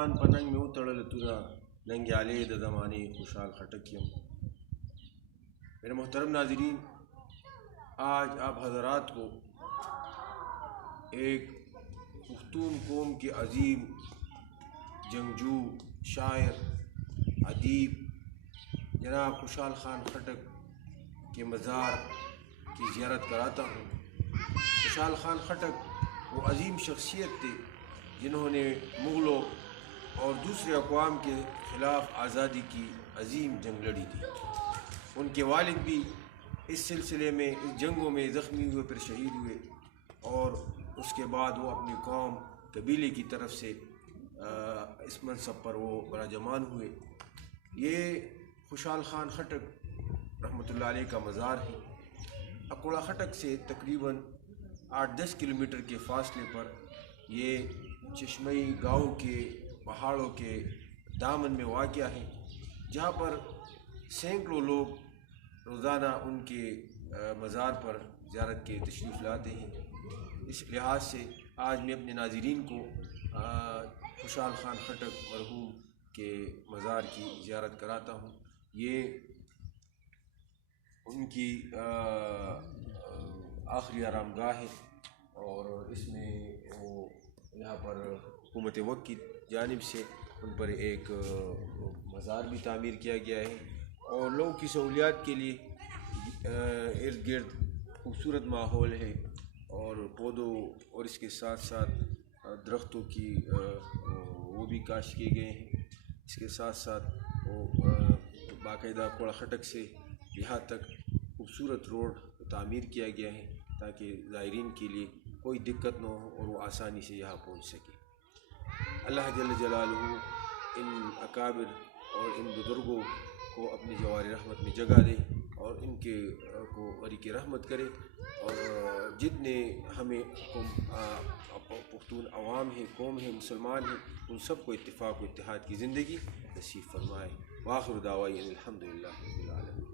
افغان پننگ میں اتڑل تنا ننگ علی د زمانے خوشحال خٹکیم۔ میرے محترم ناظرین، آج آپ حضرات کو ایک پختون قوم کے عظیم جنگجو، شاعر، ادیب جناب خوشحال خان خٹک کے مزار کی زیارت کراتا ہوں۔ خوشحال خان خٹک وہ عظیم شخصیت تھے جنہوں نے مغلوں اور دوسرے اقوام کے خلاف آزادی کی عظیم جنگ لڑی تھی۔ ان کے والد بھی اس سلسلے میں اس جنگوں میں زخمی ہوئے، پھر شہید ہوئے، اور اس کے بعد وہ اپنی قوم قبیلے کی طرف سے اس منصب پر وہ براجمان ہوئے۔ یہ خوشحال خان خٹک رحمۃ اللہ علیہ کا مزار ہے۔ اکوڑا خٹک سے تقریباً 8-10 کلومیٹر کے فاصلے پر یہ چشمئی گاؤں کے پہاڑوں کے دامن میں واقع ہے، جہاں پر سینکڑوں لوگ روزانہ ان کے مزار پر زیارت کے تشریف لاتے ہیں۔ اس لحاظ سے آج میں اپنے ناظرین کو خوشحال خان خٹک مرحوم کے مزار کی زیارت کراتا ہوں۔ یہ ان کی آخری آرام گاہ ہے، اور اس میں وہ یہاں پر حکومت وقت کی جانب سے ان پر ایک مزار بھی تعمیر کیا گیا ہے، اور لوگوں کی سہولیات کے لیے ارد گرد خوبصورت ماحول ہے، اور پودوں اور اس کے ساتھ ساتھ درختوں کی وہ بھی کاشت کیے گئے ہیں۔ اس کے ساتھ ساتھ وہ باقاعدہ کوڑا خٹک سے یہاں تک خوبصورت روڈ تعمیر کیا گیا ہے تاکہ زائرین کے لیے کوئی دقت نہ ہو اور وہ آسانی سے یہاں پہنچ سکے۔ اللہ جل جلالہ ان اکابر اور ان بزرگوں کو اپنی جوار رحمت میں جگہ دے، اور ان کے کو غریق رحمت کرے، اور جتنے ہمیں پختون عوام ہیں، قوم ہیں، مسلمان ہیں، ان سب کو اتفاق و اتحاد کی زندگی نصیب فرمائے۔ وآخر دعوانا الحمدللہ رب العالمین۔